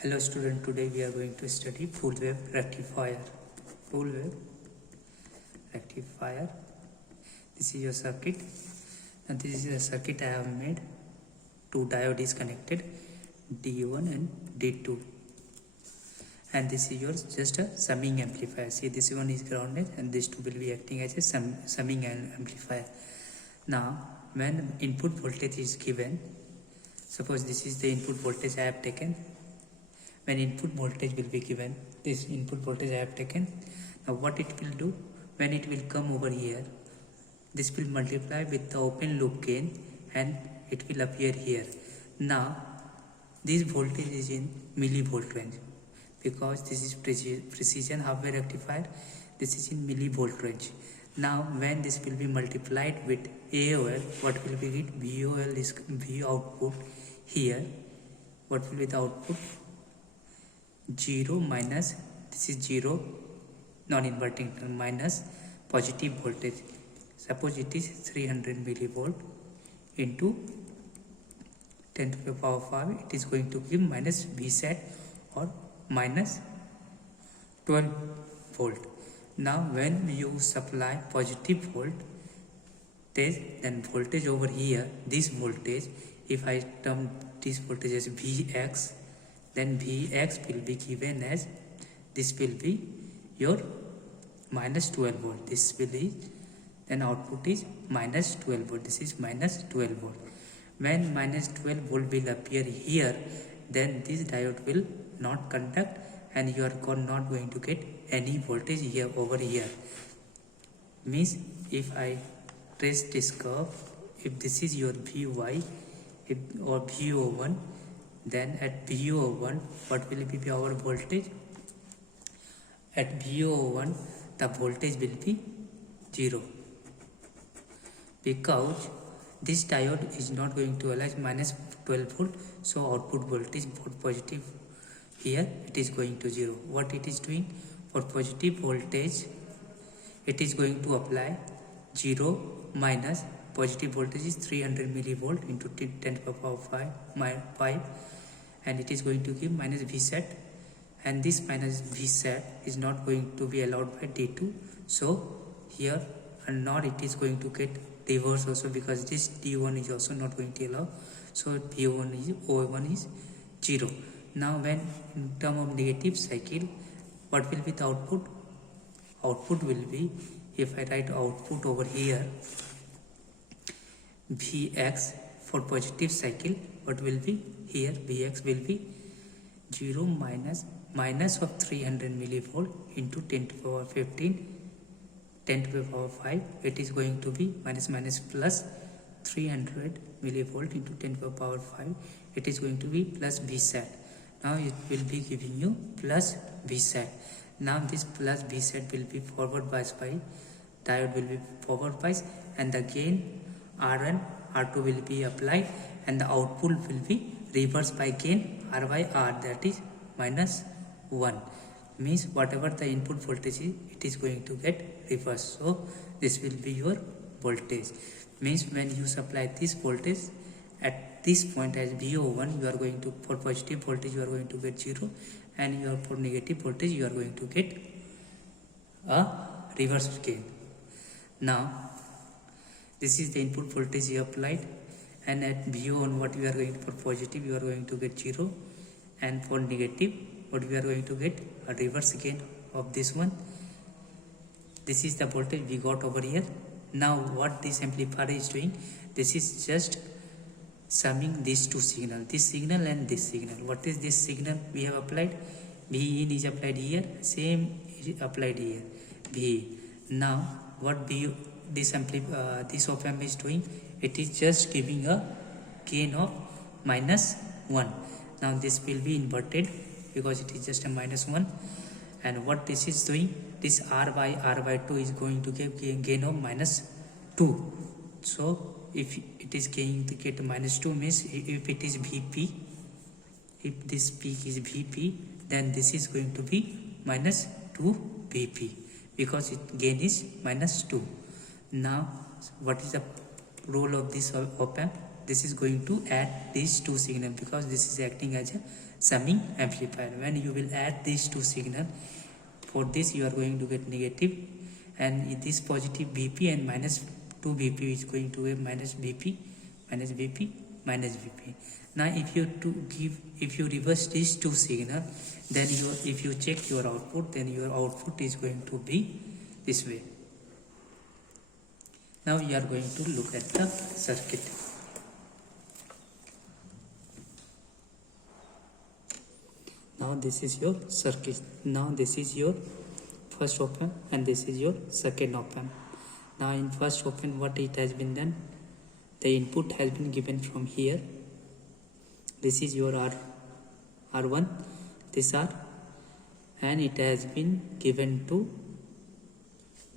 Hello student, today we are going to study full wave rectifier. Full wave rectifier. This is your circuit, and this is the circuit I have made. Two diode is connected, D1 and D2. And this is yours just a summing amplifier. See, this one is grounded and this two will be acting as a summing amplifier. Now, when input voltage is given, suppose this is the input voltage I have taken. When input voltage will be given, this input voltage I have taken. Now what it will do, when it will come over here, this will multiply with the open loop gain and it will appear here. Now this voltage is in millivolt range because this is precision half wave rectifier. This is in millivolt range. Now when this will be multiplied with AOL, what will be it? VOL is V output here. What will be the output? 0 minus, this is 0 non-inverting minus positive voltage. Suppose it is 300 millivolt into 10 to the power 5, it is going to give minus Vsat or minus 12 volt. Now when you supply positive voltage, then voltage over here, this voltage, if I term this voltage as Vx, then Vx will be given as, this will be your minus 12 volt. This will be, then output is minus 12 volt. This is minus 12 volt. When minus 12 volt will appear here, then this diode will not conduct and you are not going to get any voltage here over here. Means if I trace this curve, if this is your Vy or VO1, then at VO1, what will be our voltage? At VO1, the voltage will be 0. Because this diode is not going to allow minus 12 volt, so output voltage for positive here, it is going to 0. What it is doing? For positive voltage, it is going to apply 0 minus positive voltage is 300 millivolt into 10 to the power 5, and it is going to give minus Vsat, and this minus Vsat is not going to be allowed by D2, so here and nor it is going to get reverse also, because this D1 is also not going to allow, so O1 is 0. Now when in term of negative cycle, what will be the output? Output will be, if I write output over here, Vx for positive cycle, what will be here? Vx will be 0 minus of 300 millivolt into 10 to the power 15, 10 to the power 5, it is going to be minus plus 300 millivolt into 10 to the power 5, it is going to be plus Vsat. Now it will be giving you plus Vsat. Now this plus Vsat will be forward biased by, diode will be forward biased, and the gain R1, R2 will be applied, and the output will be reversed by gain R by R, that is minus 1. Means whatever the input voltage is, it is going to get reversed. So this will be your voltage. Means when you supply this voltage at this point as VO1, you are going to, for positive voltage you are going to get 0, and for negative voltage you are going to get a reverse gain. Now this is the input voltage you applied, and at VO1 what you are going to, for positive you are going to get 0, and for negative what we are going to get, a reverse gain of this one. This is the voltage we got over here. Now what this amplifier is doing, this is just summing these two signal, this signal and this signal. What is this signal we have applied? Vin is applied here, same is applied here, V. Now what this op-amp is doing, it is just giving a gain of minus 1. Now this will be inverted because it is just a minus 1, and what this is doing, this R by 2 is going to give gain of minus 2. So if it is going to get minus 2, means if it is Vp, if this peak is Vp, then this is going to be minus 2 Vp because its gain is minus 2. Now what is the role of this op-amp? this is going to add these two signal, because this is acting as a summing amplifier. When you will add these two signal, for this you are going to get negative, and this positive Vp and minus 2 Vp is going to be minus Vp, minus Vp, minus Vp. Now if you reverse these two signal, then if you check your output, then your output is going to be this way. Now we are going to look at the circuit. Now this is your circuit. Now this is your first op amp and this is your second op amp. Now in first op amp, what it has been done, the input has been given from here. This is your R1, this R, and it has been given to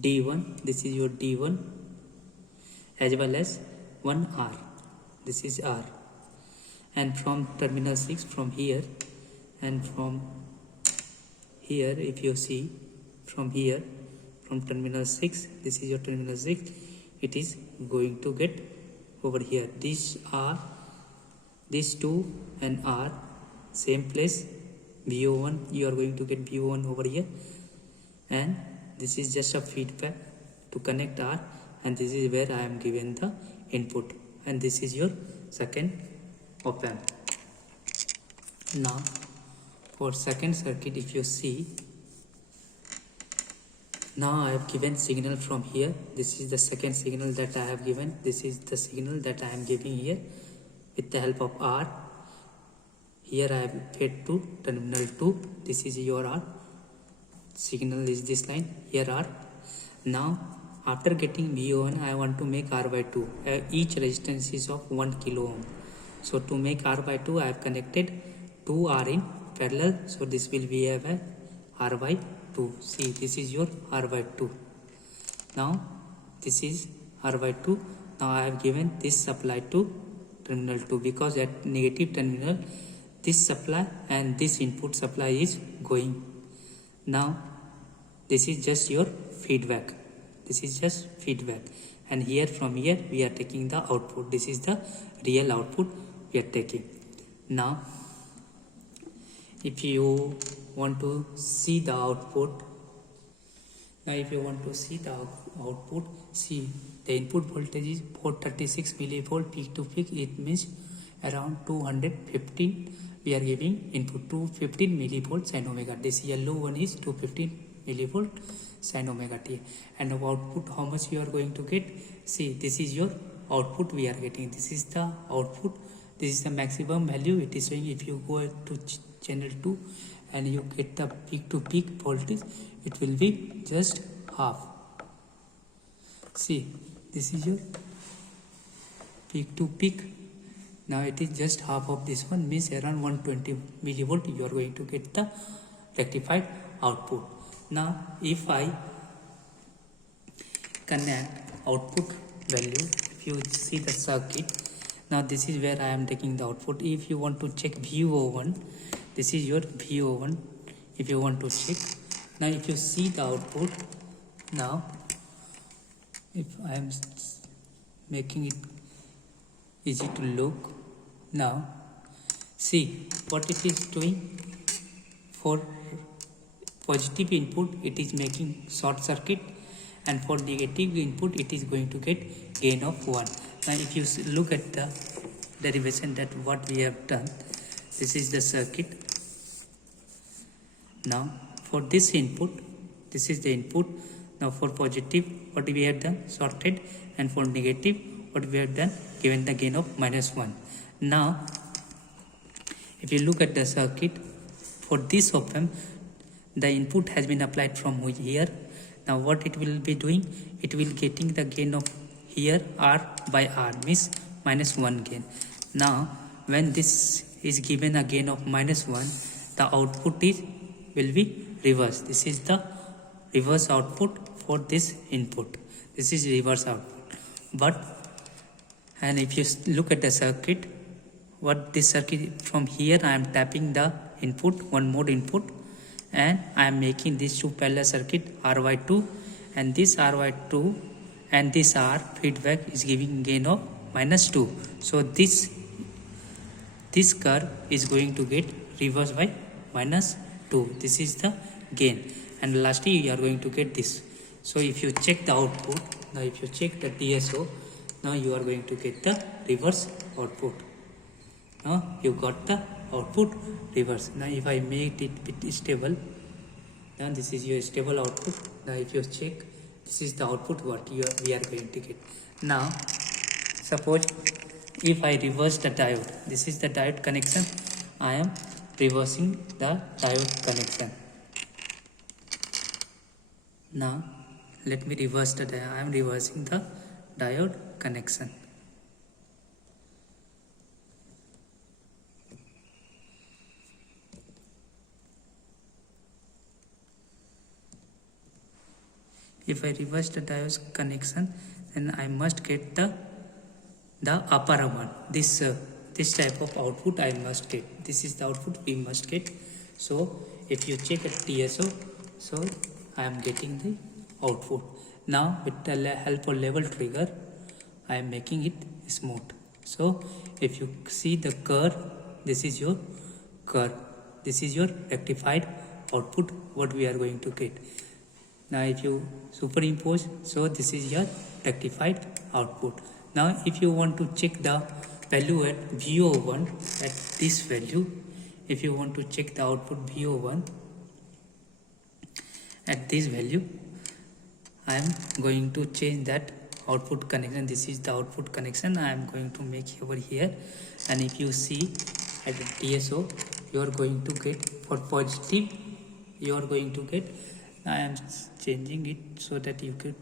D1. This is your D1, as well as one R. This is R. And from terminal 6, from here and from here, if you see from here, from terminal 6, this is your terminal 6, it is going to get over here. These are these two and R same place. VO1, you are going to get VO1 over here, and this is just a feedback to connect R, and this is where I am given the input, and this is your second op amp. Now for second circuit, if you see, now I have given signal from here. This is the second signal that I have given. This is the signal that I am giving here with the help of R. Here I have fed to terminal 2. This is your R. Signal is this line. Here R. Now after getting VO1, I want to make R by 2. Each resistance is of 1 kilo ohm. So to make R by 2, I have connected 2 R in parallel. So this will be a R by 2. See, this is your R by 2. Now this is R by 2. Now I have given this supply to terminal 2, because at negative terminal this supply and this input supply is going. Now this is just your feedback. This is just feedback, and here from here we are taking the output. This is the real output we are taking. Now if you want to see the output, see the input voltage is 436 millivolt peak to peak. It means around 215. We are giving input 215 millivolt sin omega. This yellow one is 215 millivolt sin omega t. And of output, how much you are going to get? See, this is your output we are getting. This is the output. This is the maximum value. It is saying if you go to channel 2 and you get the peak to peak voltage, it will be just half. See, this is your peak to peak. Now it is just half of this one, means around 120 millivolt you are going to get the rectified output. Now if I connect output value, if you see the circuit, now this is where I am taking the output. If you want to check VO1, this is your VO1. If you want to check, now if you see the output, now if I am making it easy to look, now see what it is doing. For positive input it is making short circuit, and for negative input it is going to get gain of 1. Now if you look at the derivation that what we have done, this is the circuit. Now for this input, this is the input. Now for positive, what we have done, shorted, and for negative, what we have done, given the gain of -1. Now if you look at the circuit, for this op amp, the input has been applied from here. Now what it will be doing, it will getting the gain of here R by R, means -1 gain. Now when this is given a gain of -1, the output will be reverse. This is the reverse output for this input. This is reverse output. And if you look at the circuit, what this circuit, from here I am tapping the input, one mode input, and I am making these two parallel circuit, R by 2, and this R by 2 and this R feedback is giving gain of minus 2. So this curve is going to get reversed by minus 2. This is the gain, and lastly you are going to get this. So if you check the output, now if you check the DSO, now you are going to get the reverse output. Now you got the output reverse. Now if I make it bit stable, now this is your stable output. Now if you check, this is the output what we are going to get. Now suppose if I reverse the diode, this is the diode connection, I am reversing the diode connection. Now let me reverse the diode. I am reversing the diode connection. If I reverse the diode connection, then I must get the upper one. This type of output I must get. This is the output we must get. So if you check at DSO, so I am getting the output. Now with the help of level trigger, I am making it smooth. So if you see the curve, this is your curve. This is your rectified output what we are going to get. Now if you superimpose, so this is your rectified output. Now if you want to check the value at VO1, at this value, if you want to check the output VO1 at this value, I am going to change that output connection. This is the output connection I am going to make over here. And if you see at the DSO, you are going to get, for positive, you are going to get, I am changing it so that you could.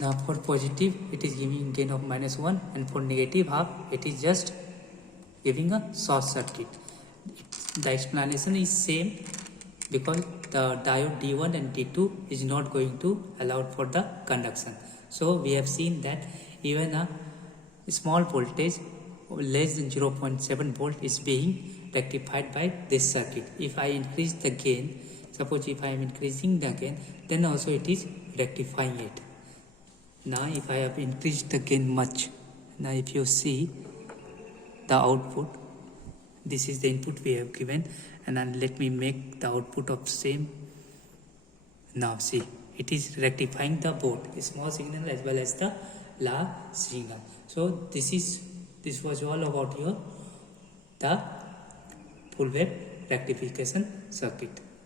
Now for positive, it is giving gain of -1, and for negative half, it is just giving a short circuit. The explanation is same because the diode D1 and D2 is not going to allow for the conduction. So we have seen that even a small voltage less than 0.7 volt is being rectified by this circuit. If I increase the gain, suppose if I am increasing the gain, then also it is rectifying it. Now if I have increased the gain much, now if you see the output, this is the input we have given, and then let me make the output of same. Now see, it is rectifying the both small signal as well as the large signal. So this was all about the full wave rectification circuit.